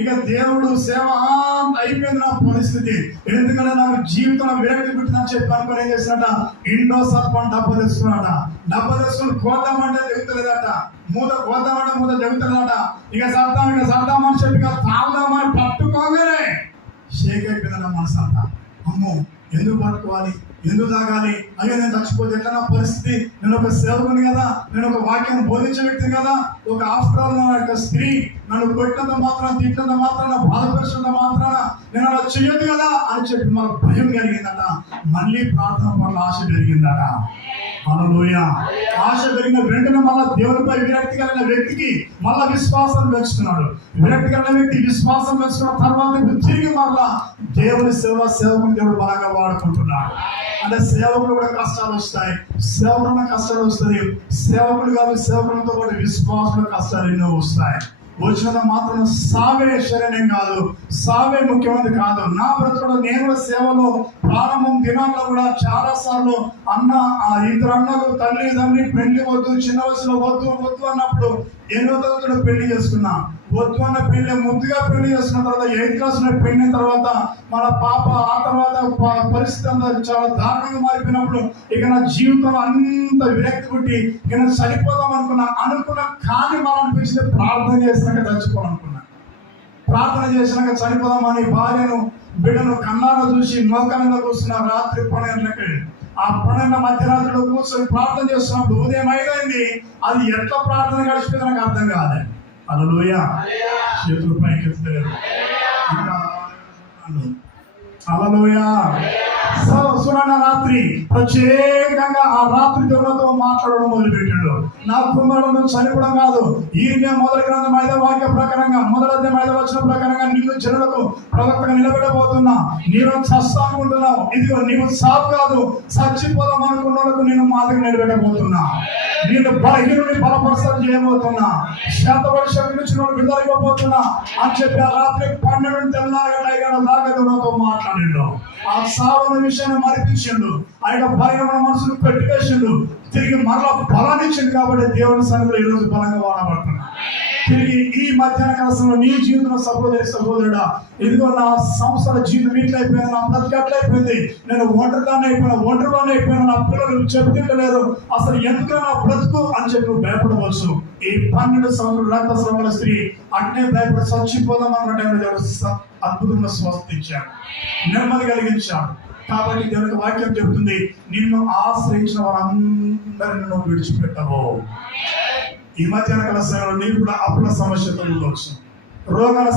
ఇక దేవుడు సేవ అయిపోయింది నా పరిస్థితి. ఎందుకంటే నాకు జీవితంలో విరక్తి పుట్టిందని చెప్పి అనుకుని ఏం చేసినట, ఇండో సర్పం డబ్బ తెస్తున్నాడ. డబ్బ తెచ్చుకుని కోద్దామంటే తెగుతలేదట, మూత కోద్దామంటే మూత తెగుతలేదట. ఇక సర్దామని చెప్పి ఇక తాగుదామని పట్టుకోగానే షేక్ అయిపోయిందన్న మనసు అంతా. అమ్మో, ఎందుకు పట్టుకోవాలి, ఎందుకు తాగాలి, అయ్యో నేను చచ్చిపోతే ఎట్లా నా పరిస్థితి, నేను ఒక సేవకుని కదా, నేను ఒక వాక్యాన్ని బోధించే వ్యక్తిని కదా, ఒక ఆఫ్టర్ ఆల్ నా యొక్క స్త్రీ నన్ను కొట్టినంత మాత్రం, తిట్టినంత మాత్రాన, బాధపరిచినంత మాత్రాన నేను అలా చెయ్యదు కదా అని చెప్పి మాకు భయం కలిగిందట. మళ్ళీ ప్రార్థన పట్ల ఆశ పెరిగిందట. హల్లెలూయా. ఆశ పెరిగిన వెంటనే మళ్ళా దేవునిపై విరక్తి కలిగిన వ్యక్తికి మళ్ళా విశ్వాసం పెంచుతున్నాడు. విరక్తి కలిగిన వ్యక్తి విశ్వాసం పెంచుకున్న తర్వాత తిరిగి మళ్ళా దేవుని సేవకుని దేవుడు బలంగా వాడుకుంటున్నాడు. అంటే సేవకులు కూడా కష్టాలు వస్తాయి, సేవకుల కష్టాలు వస్తాయి. సేవకులు కాదు, సేవకులతో పాటు విశ్వాసుల కష్టాలు ఎన్నో వస్తాయి. వచ్చినంత మాత్రం సావే శరణ్యం కాదు, సావే ముఖ్యమంత్రి కాదు. నా బ్రతుకులో నేను సేవలో ప్రారంభం దినాల్లో కూడా చాలా సార్లు ఇద్దరు అన్నలు తల్లి పెళ్లి వద్దు, చిన్న వయసులో వద్దు అన్నప్పుడు 8వ తరగతిలో పెళ్లి చేసుకున్నా. వద్దు అన్న పెళ్లి ముందుగా పెళ్లి చేసుకున్న తర్వాత 8th క్లాస్ పెళ్ళిన తర్వాత మన పాప ఆ తర్వాత పరిస్థితి అంతా చాలా దారుణంగా మారిపోయినప్పుడు ఇక నా జీవితంలో అంత విరక్తి పుట్టి ఇక నేను చనిపోదాం అనుకున్నా కానీ మనం అనిపించింది ప్రార్థన చేసినాక చచ్చిపోవాలనుకున్నా. ప్రార్థన చేసినాక చనిపోదామని భార్యను బిడ్డను కన్నారా చూసి మోకాళ్ళ కూర్చున్న రాత్రి 12 గంటలకి. ఆ 12 మధ్యరాత్రిలో కూర్చొని ప్రార్థన చేస్తున్నప్పుడు ఉదయం 5 అయింది. అది ఎట్లా ప్రార్థన గడిచిపోయింది నాకు అర్థం కాదు. హల్లెలూయా. చేతులు పైకి ఎత్తలేదు. హల్లెలూయా. సురణ రాత్రి ప్రత్యేకంగా ఆ రాత్రి దేవునితో మాట్లాడడం మొదలుపెట్టాడు. నా కుమారుడు చనిపోవడం కాదు, ఈయన మొదటి గ్రంథం 5వ వాక్య ప్రకారంగా, మొదటి అధ్యాయం 5వ వచనం ప్రకారంగా నిన్ను జనులకు ప్రవక్తగా నిలబెట్టబోతున్నా, నీవు చస్తానుకుంటున్నావు, ఇదిగో నీవు సావు కాదు, చచ్చిపోదాం అనుకున్న వాళ్ళకు నేను మాదిరి నిలబెట్టబోతున్నా, నేను బలహీనుని బలపరచడం చేయబోతున్నా, శాతపడి శక్తి నుంచి విడుదల ఇవ్వబోతున్నా అని చెప్పి ఆ రాత్రి 12 తెల్లారగడ దాకా దేవునితో మాట్లాడిండు. ఆ సావన విషయాన్ని మరిపించిండు. ఆయన బలమైన మనసును పెట్టివేసిండు. తిరిగి మరలా బలాన్ని ఇచ్చింది. కాబట్టి దేవుని సన్నిధిలో ఈరోజు బలంగా వాడబడుతున్నా. తిరిగి ఈ మధ్యాహ్న కాలంలో నీ జీవితంలో సహోదరుడా, ఇదిగో నా సంవత్సరాల జీవితం ఇట్లయిపోయింది, నా బ్రతికి అట్లయిపోయింది, నేను ఒంటరిగానే అయిపోయినా, నా పిల్లలు చెబుతుంటలేరు, అసలు ఎందుకు నా బ్రతుకు అని చెప్పి నువ్వు భయపడవచ్చు. ఈ 12 సంవత్సరాల రక్తస్రావాల స్త్రీ అట్నే భయపడి చచ్చిపోదాం అన్న టైంలో దేవుడు అద్భుతంగా స్వస్థించాడు, నెమ్మది కలిగించాడు. కాబట్టి దేవుని వాక్యం చెబుతుంది, నిన్ను ఆశ్రయించిన వారందరిని నువ్వు విడిచిపెట్టవు. ఈ మధ్యాహ్న కాల సమయంలో నీకు కూడా అప్పుల సమస్యతో ఉండవచ్చు, రోగాల